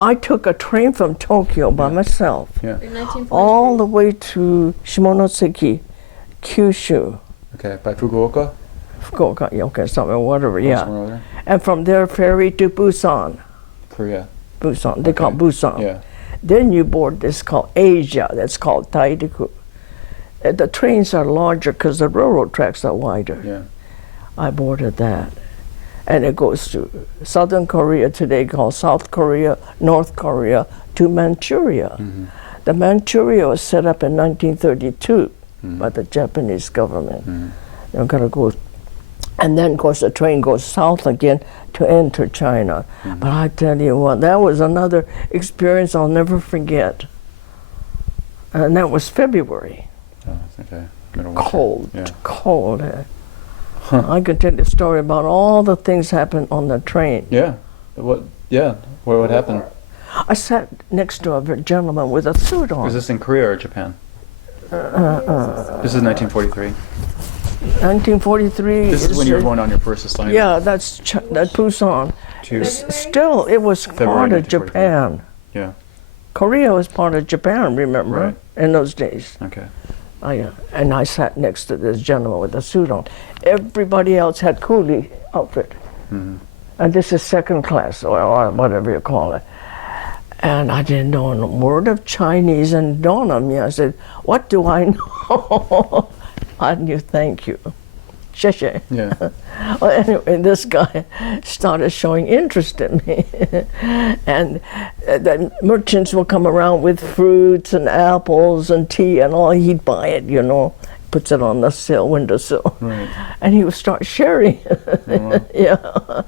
I took a train from Tokyo by myself, Yeah. In 1943. all the way to Shimonoseki, Kyushu, Okay. By Fukuoka. Fukuoka, okay, somewhere, whatever, Or yeah. somewhere over there? And from there, ferry to Busan. Korea. Busan, they call it Okay. Busan. Yeah. Then you board this called Asia, that's called Taidiku. The trains are larger because the railroad tracks are wider. Yeah. I boarded that. And it goes to Southern Korea today, called South Korea, North Korea, to Manchuria. Mm-hmm. The Manchuria was set up in 1932 Mm-hmm. by the Japanese government. Mm-hmm. They're gonna go, and then of course the train goes south again to enter China. Mm-hmm. But I tell you what, that was another experience I'll never forget. And that was February. Oh, okay. Middle winter. Cold, Yeah. cold. I could tell you a story about all the things happened on the train. Yeah. What? Yeah. What would happen? I sat next to a gentleman with a suit on. Was this in Korea or Japan? This is 1943. 1943. This is when you were going on your first assignment. Yeah, that's that Busan. To Still, it was February part of 1943. Japan. Yeah. Korea was part of Japan, remember, Right. in those days. Okay. And I sat next to this gentleman with a suit on. Everybody else had coolie outfit. Mm-hmm. And this is second class, or whatever you call it. And I didn't know a word of Chinese, and it dawned on me. I said, what do I know? I knew, thank you. Xie Yeah. Well, anyway, this guy started showing interest in me. And the merchants will come around with fruits and apples and tea and all. He'd buy it, you know, puts it on the sill, windowsill. Right. And he would start sharing. Oh, wow. Yeah.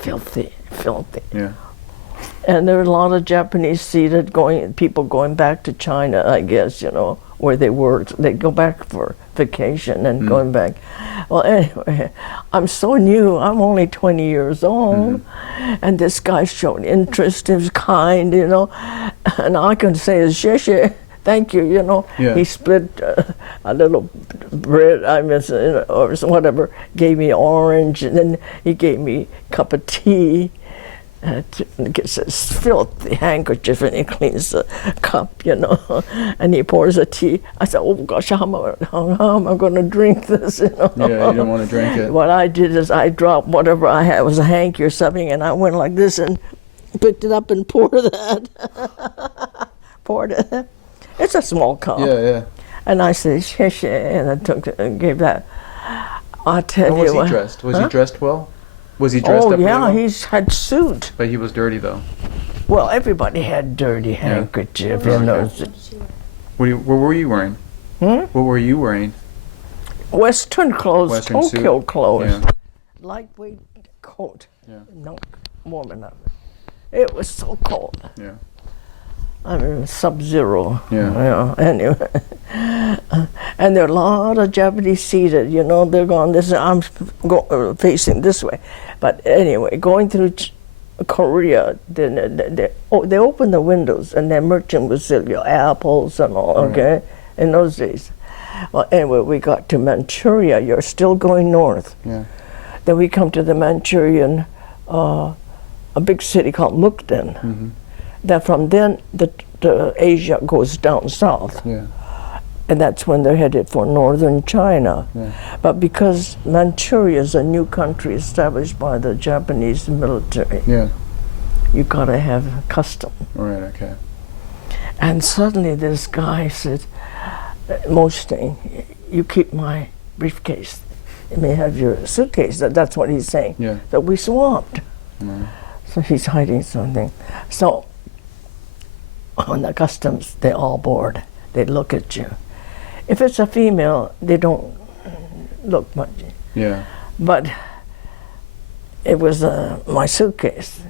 Filthy, filthy. Yeah. And there were a lot of Japanese seated people going back to China, I guess, you know, where they worked. They go back for vacation and going back. Well, anyway, I'm so new. I'm only 20 years old. And this guy showed interest. He was kind, you know. And all I can say is, xie, thank you, you know. Yeah. He split a little bread, or whatever, gave me orange, and then he gave me a cup of tea. Gets this filthy handkerchief and he cleans the cup, you know, and he pours the tea. I said, oh gosh, how am I going to drink this, you know? Yeah, you don't want to drink it. What I did is I dropped whatever I had, it was a hanky or something, and I went like this and picked it up and poured that. Poured it. It's a small cup. Yeah, yeah. And I said, xie, and I took it and gave that. I tell How was you he what. dressed? Was he dressed well? Was he dressed Oh up really yeah, well? he's had suit. But he was dirty though. Well, everybody had dirty handkerchief, you know. What were you wearing? What were you wearing? Western clothes, Western Tokyo suit. clothes. Yeah. Lightweight coat. Yeah. No, warm enough. It was so cold. Yeah. I mean, sub-zero. Yeah. Anyway. And there are a lot of Japanese seated, you know, they're going this, I'm facing this way. But anyway, going through Korea, they open the windows and their merchant would sell you apples and all, okay, in those days. Well, anyway, we got to Manchuria. You're still going north. Yeah. Then we come to the Manchurian, a big city called Mukden. Mm-hmm. That from then, the Asia goes down south. Yeah. And that's when they're headed for northern China. Yeah. But because Manchuria is a new country established by the Japanese military, Yeah. you gotta have custom. Right. Okay. And suddenly this guy said, Mosting, you keep my briefcase. You may have your suitcase. That's what he's saying. Yeah. That we swapped. Mm. So he's hiding something. So on the customs, they all board. They look at you. If it's a female, they don't look much. Yeah. But it was my suitcase.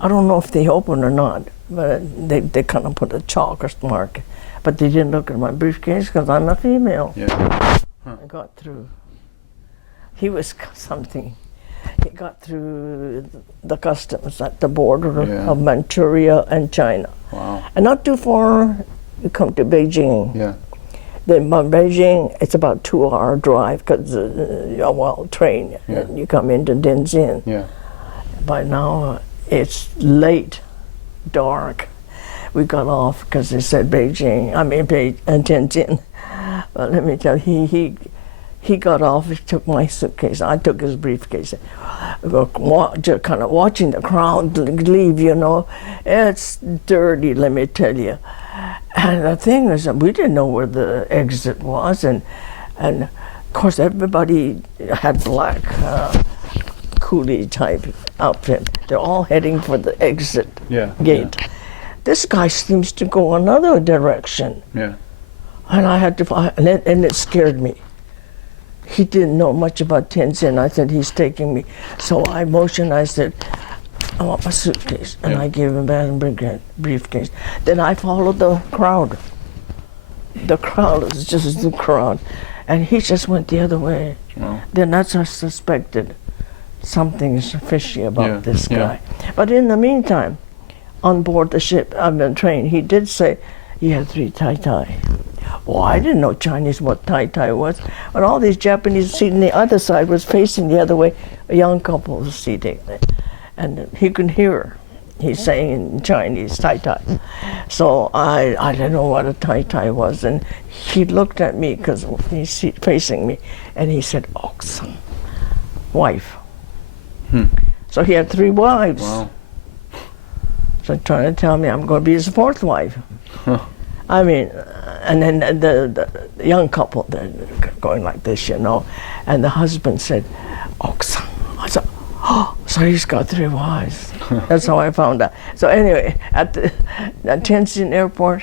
I don't know if they opened or not, but they kind of put a chalk mark. But they didn't look at my briefcase because I'm a female. Yeah. I got through. He was something. He got through the customs at the border Yeah. of Manchuria and China. Wow. And not too far, you come to Beijing. Yeah. Then from Beijing, it's about 2-hour drive because, train. Yeah. And you come into Tianjin. Yeah. By now, it's late. dark. We got off because they said Tianjin. But let me tell you, he got off. He took my suitcase. I took his briefcase. Just kind of watching the crowd leave. It's dirty. Let me tell you. And the thing is that we didn't know where the exit was, and of course everybody had black coolie type outfit. They're all heading for the exit gate. Yeah. This guy seems to go another direction. Yeah. And I had to find, and it scared me. He didn't know much about Tianjin. I said, he's taking me. So I motioned, I said, I want my suitcase. And I gave him back a briefcase. Then I followed the crowd. The crowd was just the crowd. And he just went the other way. Wow. Then that's I suspected something's fishy about this guy. But in the meantime, on board the ship, on the train, he did say he had 3 tai-tai. Well, I didn't know Chinese what tai-tai was. But all these Japanese seating the other side was facing the other way. A young couple was seating. And he could hear he's saying in Chinese, tai-tai. So I didn't know what a tai-tai was. And he looked at me because he's facing me. And he said, Oksan, wife. So he had 3 wives. Wow. So trying to tell me I'm going to be his 4th wife. Huh. I mean, and then the young couple, they're going like this, and the husband said, Oksan. I said, oh, so he's got 3 wives. That's how I found out. So anyway, at Tianjin airport,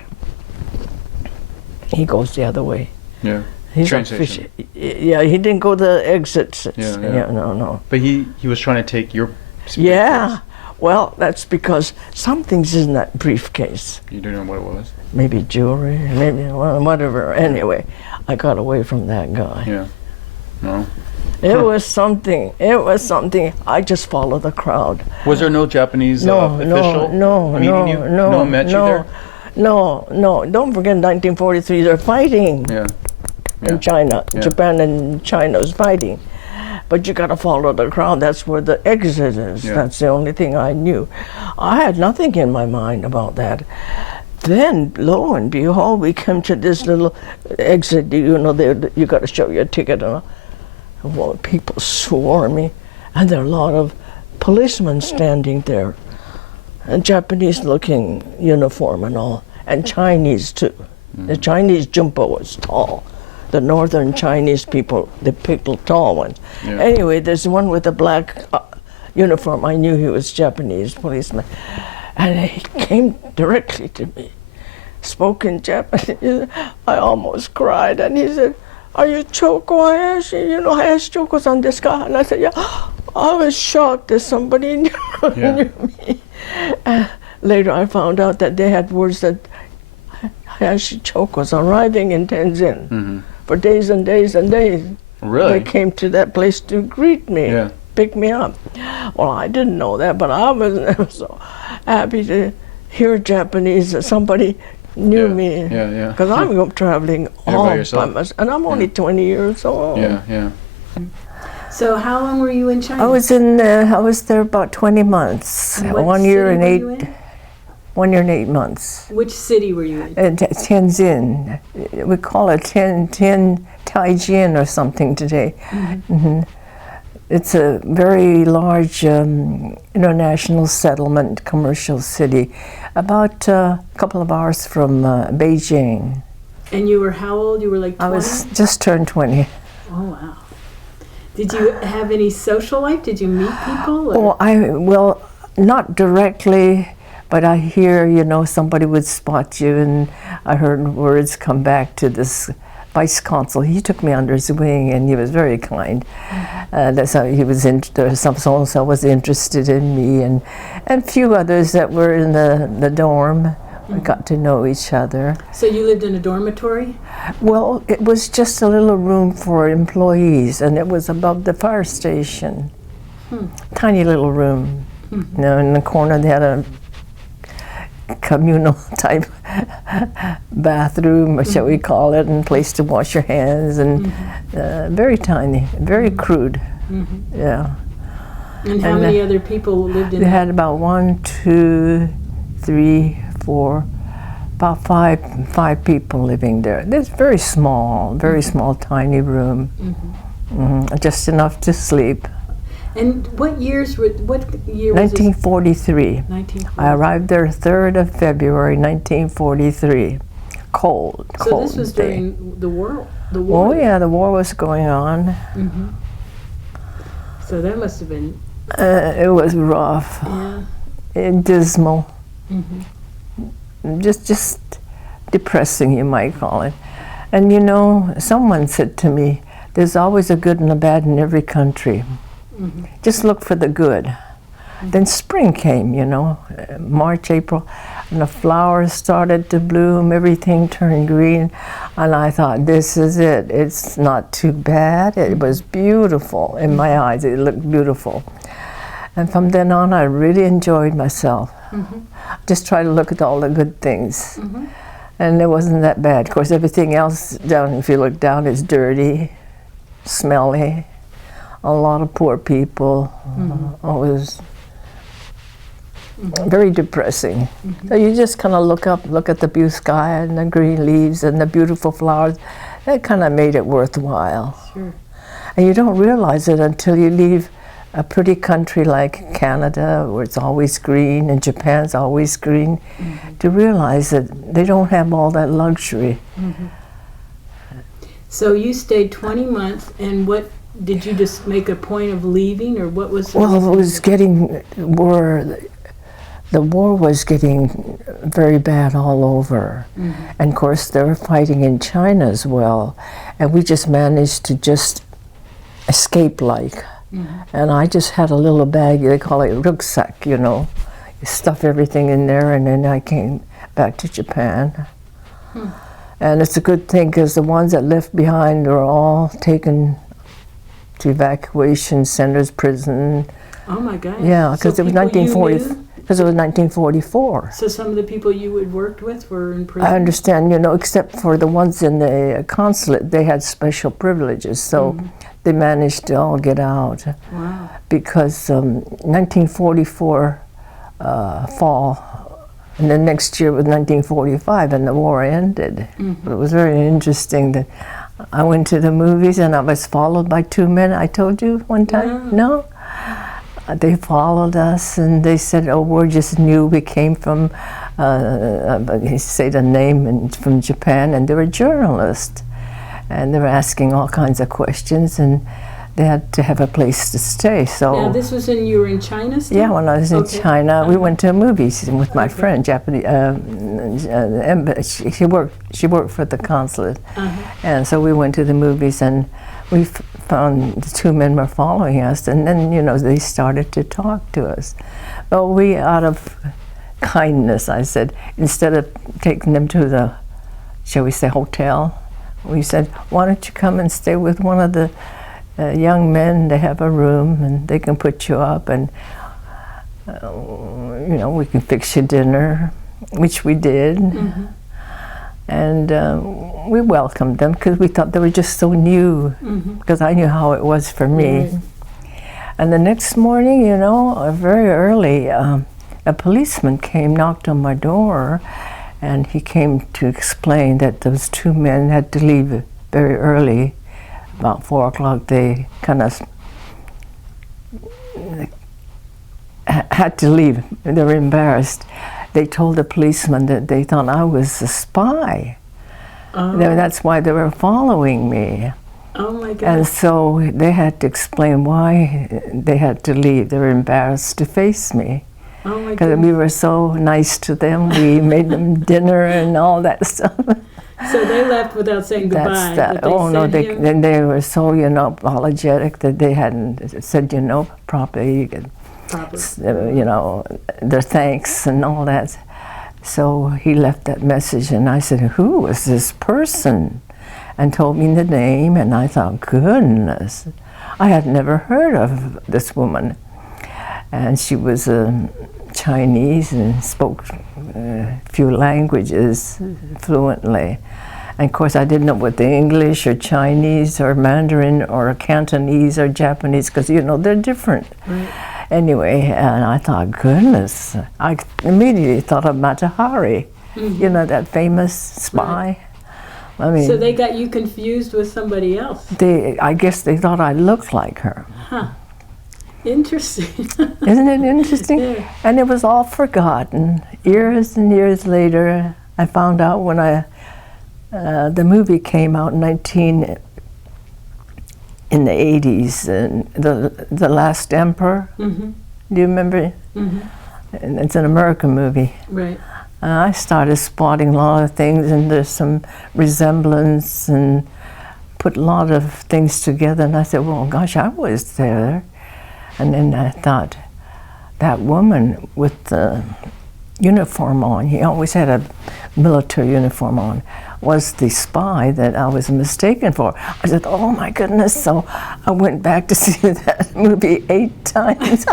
he goes the other way. Yeah. He's train station. Yeah, he didn't go the exits. No. But he was trying to take your suitcase. Yeah. Well, that's because something's in that briefcase. You don't know what it was? Maybe jewelry, maybe whatever. Anyway, I got away from that guy. Yeah. No. It was something. I just followed the crowd. Was there no Japanese official meeting you? No one met you there? No. Don't forget, in 1943, they're fighting in China. Yeah. Japan and China was fighting. But you got to follow the crowd. That's where the exit is. Yeah. That's the only thing I knew. I had nothing in my mind about that. Then, lo and behold, we came to this little exit. You got to show your ticket. Well, people swore me. And there are a lot of policemen standing there. And Japanese-looking uniform and all. And Chinese, too. The Chinese jumbo was tall. The northern Chinese people, they picked the tall ones. Yeah. Anyway, there's one with a black uniform. I knew he was Japanese policeman. And he came directly to me, spoke in Japanese. I almost cried. And he said, are you Choko Hayashi? Hayashi Choko-san desu ka? And I said, yeah. I was shocked that somebody knew me. Later I found out that they had words that Hayashi Choko's arriving in Tianjin for days and days and days. Really? They came to that place to greet me, pick me up. Well, I didn't know that, but I was so happy to hear Japanese that somebody knew me. Because I'm traveling all by myself, and I'm only 20 years old. Yeah. So how long were you in China? I was there about 20 months. 1 year and 8 months. Which city were you in? Tianjin. We call it Tianjin or something today. It's a very large international settlement, commercial city, about a couple of hours from Beijing. And you were how old? You were like 20? I was just turned 20. Oh, wow. Did you have any social life? Did you meet people? Or? Well, not directly. But I hear, somebody would spot you, and I heard words come back to this vice consul. He took me under his wing, and he was very kind. That's how he was so was interested in me, and a few others that were in the dorm. We got to know each other. So you lived in a dormitory? Well, it was just a little room for employees, and it was above the fire station. Tiny little room. In the corner they had a communal type bathroom, or shall we call it, and place to wash your hands, and very tiny, very crude. Yeah. And how many other people lived in They had about 1, 2, three, four, about five people living there. It's very small, tiny room. Just enough to sleep. And what year was 1943. 1943. I arrived there 3rd of February, 1943. Cold So this was day. during the war? The war? Oh yeah, the war was going on. So that must have been... It was rough. Yeah. And dismal. Just depressing, you might call it. And you know, someone said to me, there's always a good and a bad in every country. Just look for the good. Then spring came, you know, March, April, and the flowers started to bloom, everything turned green, and I thought, this is it. It's not too bad. It was beautiful in my eyes. It looked beautiful. And from then on, I really enjoyed myself. Just try to look at all the good things. And it wasn't that bad. Of course, everything else down, if you look down, is dirty, smelly, a lot of poor people. It was very depressing. So you just kind of look up, look at the blue sky and the green leaves and the beautiful flowers. That kind of made it worthwhile. Sure. And you don't realize it until you leave a pretty country like Canada, where it's always green, and Japan's always green, to realize that they don't have all that luxury. So you stayed 20 months, and what did you just make a point of leaving, or what was? Well, it was getting the war was getting very bad all over, and of course they were fighting in China as well, and we just managed to just escape like. And I just had a little bag, they call it rucksack, you know. You stuff everything in there, and then I came back to Japan. And it's a good thing, because the ones that left behind were all taken to evacuation centers, prison. Oh my God. Yeah, because So it was people you 1940. knew? Because it was 1944. So some of the people you had worked with were in prison? I understand, you know, except for the ones in the consulate, they had special privileges, so they managed to all get out. Wow. Because 1944 fall, and then next year was 1945, and the war ended. But it was very interesting that I went to the movies and I was followed by two men. I told you one time? No? They followed us and they said, oh, we're just new. We came from, he said a name, and from Japan, and they were journalists. And they were asking all kinds of questions, and they had to have a place to stay. So now this was you were in China still? yeah, when I was in China, we went to movies with my friend, Japanese. She worked for the consulate, and so we went to the movies, and we found the two men were following us, and then you know they started to talk to us. But we, out of kindness, I said, instead of taking them to the, shall we say, hotel, we said, why don't you come and stay with one of the young men? They have a room and they can put you up, and you know, we can fix you dinner, which we did. And we welcomed them because we thought they were just so new, because I knew how it was for me. And the next morning, you know, very early, a policeman came, knocked on my door, and he came to explain that those two men had to leave very early, about 4 o'clock. They kind of had to leave. They were embarrassed. They told the policeman that they thought I was a spy. That's why they were following me. Oh my God. And so they had to explain why they had to leave. They were embarrassed to face me. Oh my Because God. we were so nice to them. We made them dinner and all that stuff. So they left without saying goodbye. That's that. but Oh no, sent they were so, you know, apologetic that they hadn't said, you know, properly, you know, their thanks and all that. So he left that message, and I said, who is this person? And told me the name, and I thought, goodness, I had never heard of this woman. And she was Chinese and spoke a few languages fluently. And of course I didn't know what the English or Chinese or Mandarin or Cantonese or Japanese, because you know they're different. Anyway, and I thought, goodness, I immediately thought of Matahari, you know, that famous spy. Right. I mean, so they got you confused with somebody else? I guess they thought I looked like her. Huh. Interesting. Isn't it interesting? Yeah. And it was all forgotten. Years and years later, I found out when the movie came out in the 80s, and the Last Emperor. Mm-hmm. Do you remember? Mm-hmm. And it's an American movie. Right. I started spotting a lot of things, and there's some resemblance, and put a lot of things together. And I said, well, gosh, I was there. And then I thought, that woman with the uniform on, he always had a military uniform on, was the spy that I was mistaken for. I said, oh my goodness. So I went back to see that movie 8 times.